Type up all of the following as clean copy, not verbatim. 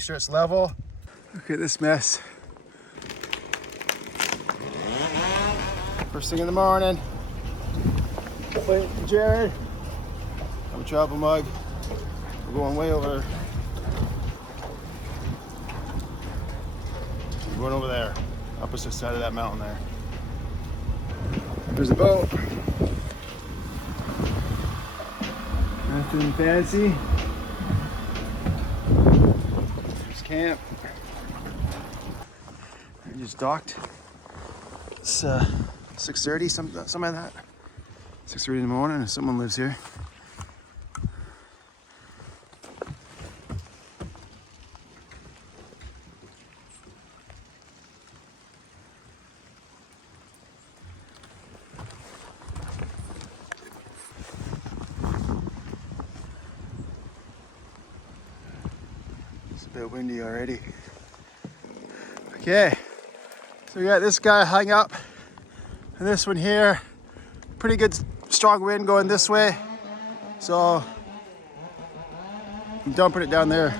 make sure it's level. Look at this mess. First thing in the morning, waiting for Jared. I'm a travel mug. We're going way over. We're going over there, opposite side of that mountain there. There's the boat. Nothing fancy. There's camp. I just docked. It's 6:30, something like that. 6:30 in the morning, and someone lives here. It's a bit windy already. Okay, so we got this guy hung up, and this one here. Pretty good strong wind going this way, so I'm dumping it down there.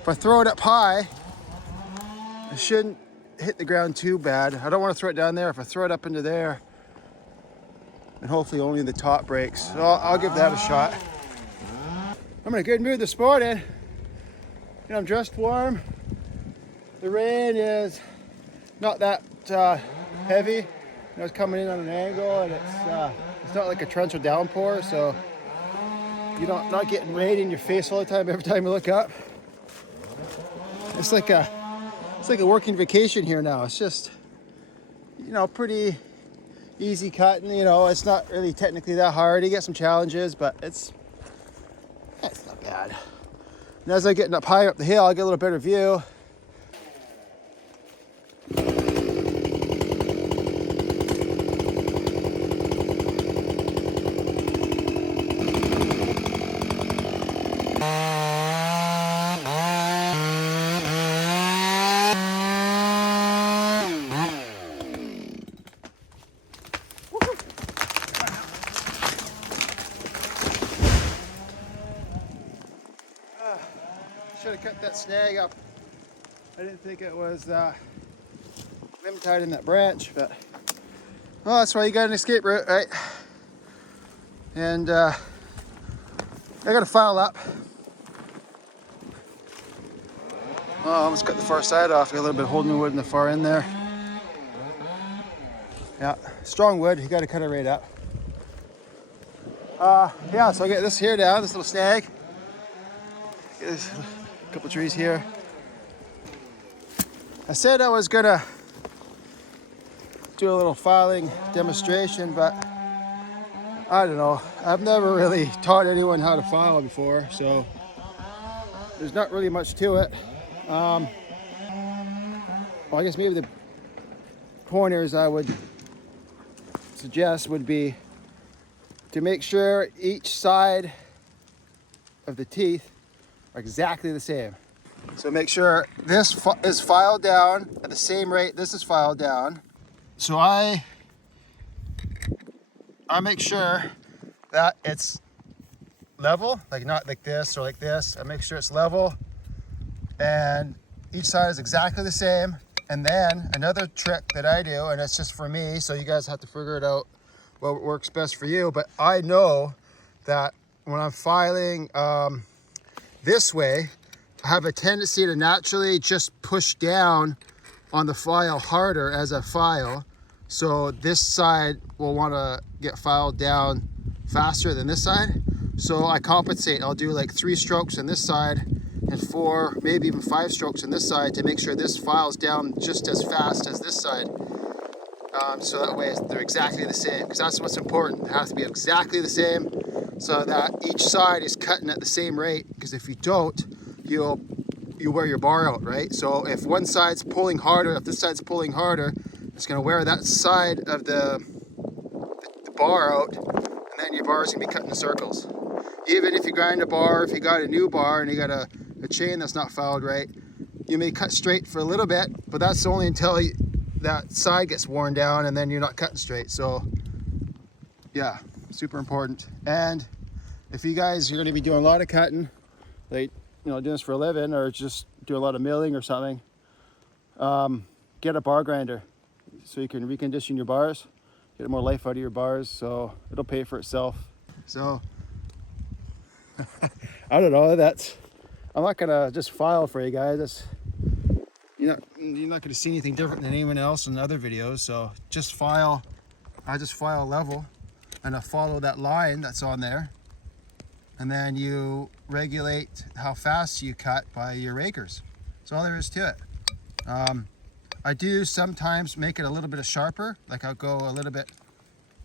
If I throw it up high, it shouldn't hit the ground too bad. I don't want to throw it down there. If I throw it up into there, and hopefully only the top breaks, so I'll give that a shot. I'm in a good mood this morning. You know, I'm dressed warm. The rain is not that heavy. You know, it's coming in on an angle, and it's not like a torrential downpour, so you're not getting rain in your face all the time every time you look up. It's like a working vacation here now. It's just, you know, pretty easy cutting. You know, it's not really technically that hard. You get some challenges, but it's not bad. And as I'm getting up higher up the hill, I get a little better view. Should have cut that snag up. I didn't think it was limb tied in that branch, but well, that's why you got an escape route, right? And I got to file up. Oh, I almost cut the far side off. Got a little bit of holding wood in the far end there. Yeah, strong wood. You got to cut it right up. Yeah, so I get this here down, this little snag. There's a couple trees here. I said I was gonna do a little filing demonstration, but I don't know. I've never really taught anyone how to file before, so there's not really much to it. Well, I guess maybe the pointers I would suggest would be to make sure each side of the teeth are exactly the same. So make sure this is filed down at the same rate this is filed down. So I make sure that it's level, like not like this or like this. I make sure it's level and each side is exactly the same. And then another trick that I do, and it's just for me, so you guys have to figure it out what works best for you, but I know that when I'm filing this way, I have a tendency to naturally just push down on the file harder as I file. So this side will want to get filed down faster than this side. So I compensate. I'll do like 3 strokes on this side and 4, maybe even 5 strokes on this side to make sure this files down just as fast as this side. So that way they're exactly the same, because that's what's important. It has to be exactly the same so that each side is cutting at the same rate, because if you don't, you wear your bar out, right? So if one side's pulling harder, if this side's pulling harder, it's going to wear that side of the bar out, and then your bar is going to be cutting in circles. Even if you grind a bar, if you got a new bar and you got a chain that's not filed right, you may cut straight for a little bit, but that's only until that side gets worn down, and then you're not cutting straight. So yeah, super important. And if you guys are going to be doing a lot of cutting, like doing this for a living or just do a lot of milling or something, get a bar grinder so you can recondition your bars, get more life out of your bars, so it'll pay for itself. So I don't know, I'm not gonna just file for you guys. You're not gonna see anything different than anyone else in other videos. So just file, I just file level and I follow that line that's on there. And then you regulate how fast you cut by your acres. That's all there is to it. I do sometimes make it a little bit sharper. Like I'll go a little bit,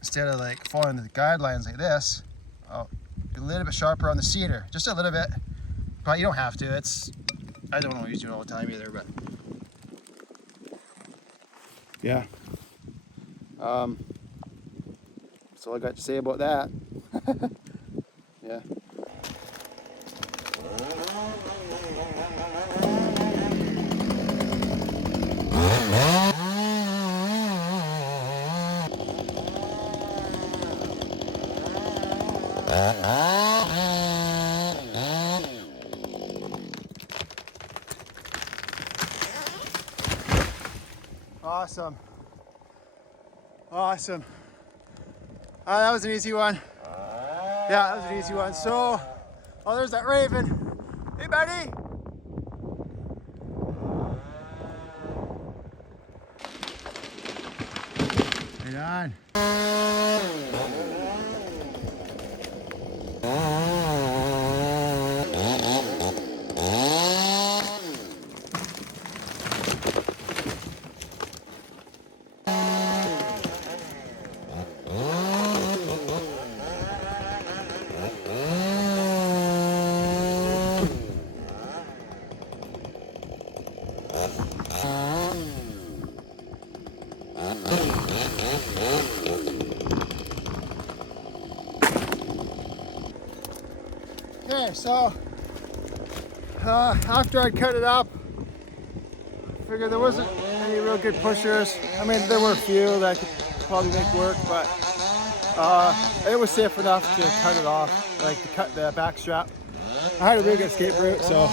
instead of like following the guidelines like this, I'll be a little bit sharper on the cedar, just a little bit. But you don't have to. I don't always do it all the time either, but yeah. That's all I got to say about that. Yeah. Awesome. Awesome. That was an easy one. Yeah, that was an easy one. So, there's that raven. Hey, buddy. Right on. Okay, so after I cut it up, I figured there wasn't any real good pushers. I mean, there were a few that I could probably make work, but it was safe enough to cut it off, like to cut the back strap. I had a really good escape route, so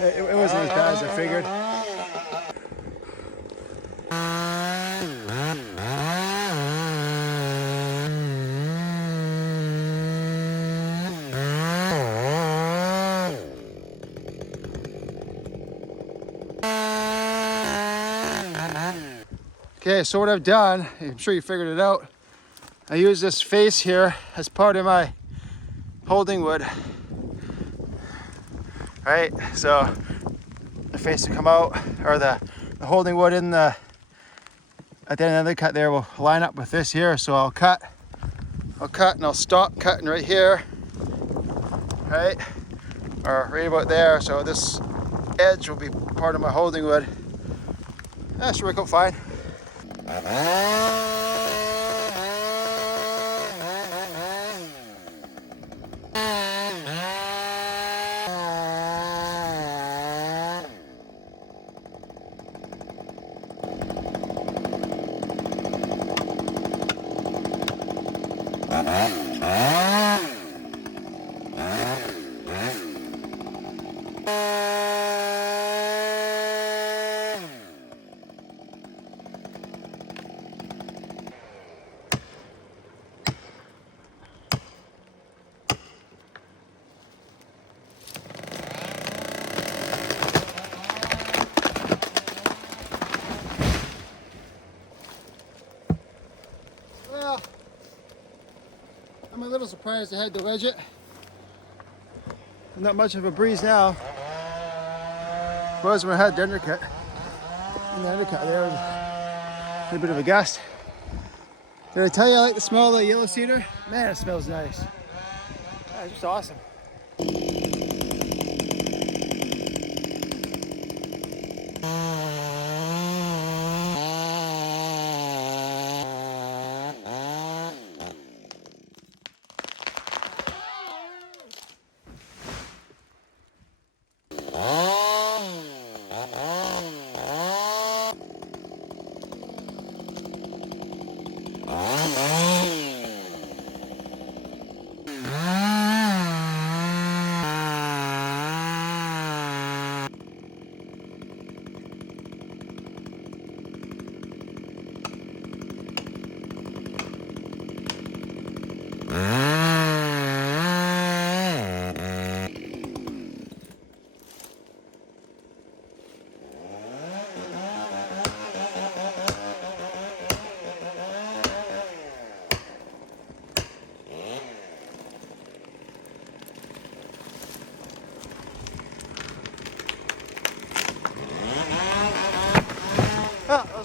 it wasn't as bad as I figured. Okay, so what I've done, I'm sure you figured it out. I use this face here as part of my holding wood. Right, so the face will come out, or the holding wood at the end of the cut there will line up with this here. So I'll cut and I'll stop cutting right here, right, or right about there. So this edge will be part of my holding wood. That should work out fine. Well, I'm a little surprised I had to wedge it. Not much of a breeze now. Was when I had the undercut. In the undercut there was a bit of a gust. Did I tell you I like the smell of the yellow cedar? Man, it smells nice. Yeah, it's just awesome.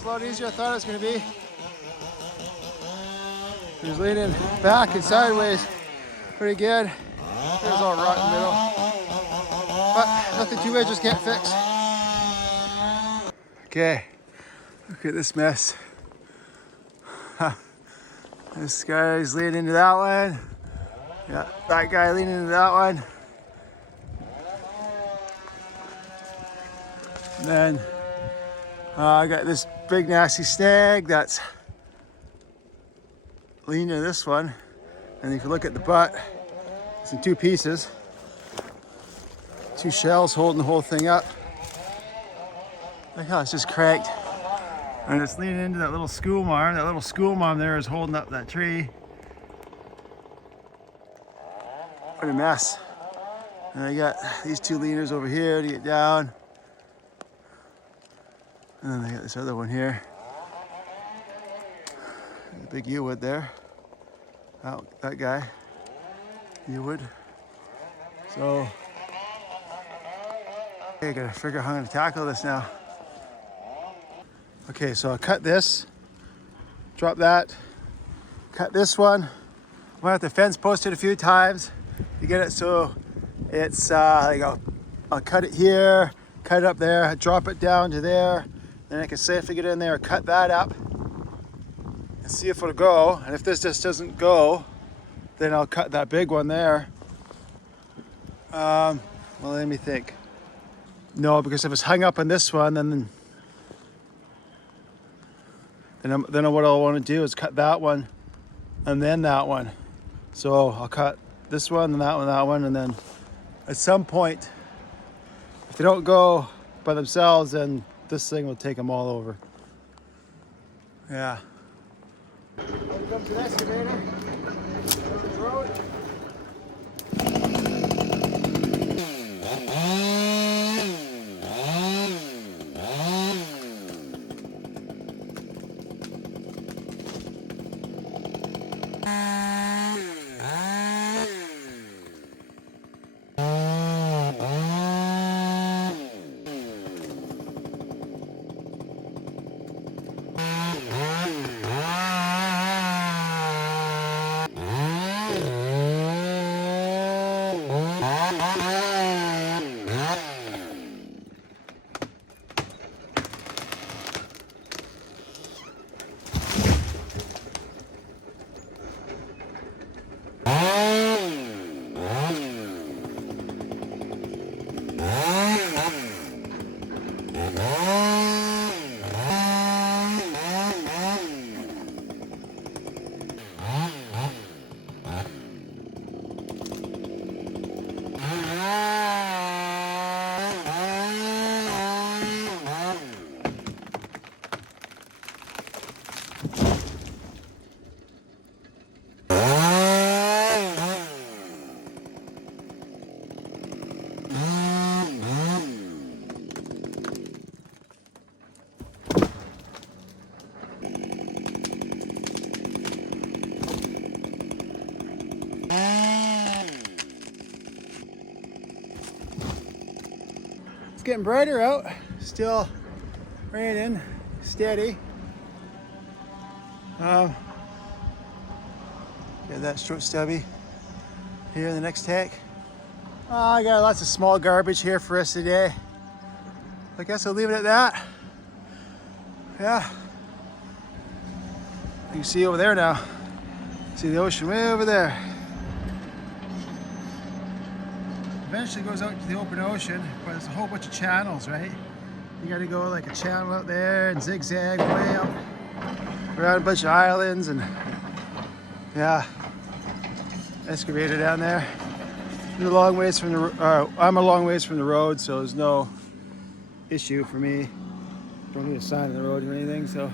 a lot easier than I thought it was going to be. He was leaning back and sideways pretty good. It was all rotten in the middle. But nothing too major, just can't fix. Okay, look at this mess. This guy's leaning into that one. Yeah, that guy leaning into that one. And then I got this big nasty snag that's leaning to this one. And if you look at the butt, it's in two pieces. Two shells holding the whole thing up. Look how it's just cracked. And it's leaning into that little school arm. That little school arm there is holding up that tree. What a mess. And I got these two leaners over here to get down. And then I got this other one here. The big yew-wood there. That guy. Yew-wood. So, okay, I gotta figure out how I'm gonna tackle this now. Okay, so I'll cut this, drop that, cut this one. I'm gonna have the fence posted a few times to get it so it's, like I'll cut it here, cut it up there, drop it down to there, then I can safely get in there and cut that up and see if it'll go. And if this just doesn't go, then I'll cut that big one there. Well, let me think. No, because if it's hung up on this one, then what I'll want to do is cut that one and then that one. So I'll cut this one and that one, and then at some point, if they don't go by themselves, then this thing will take them all over. Yeah. Welcome to the excavator. Road. It's getting brighter out, still raining, steady. Get that short stubby here in the next take. I got lots of small garbage here for us today. I guess I'll leave it at that. Yeah. You can see over there now. See the ocean way over there. Eventually goes out to the open ocean, but there's a whole bunch of channels, right? You gotta go like a channel out there and zigzag way up around a bunch of islands, and yeah, excavator down there. We're a long ways from the, I'm a long ways from the road, so there's no issue for me. Don't need a sign on the road or anything, so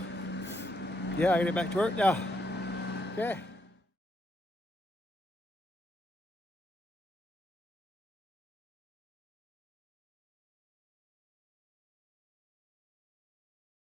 yeah, I gotta get back to work now. Okay.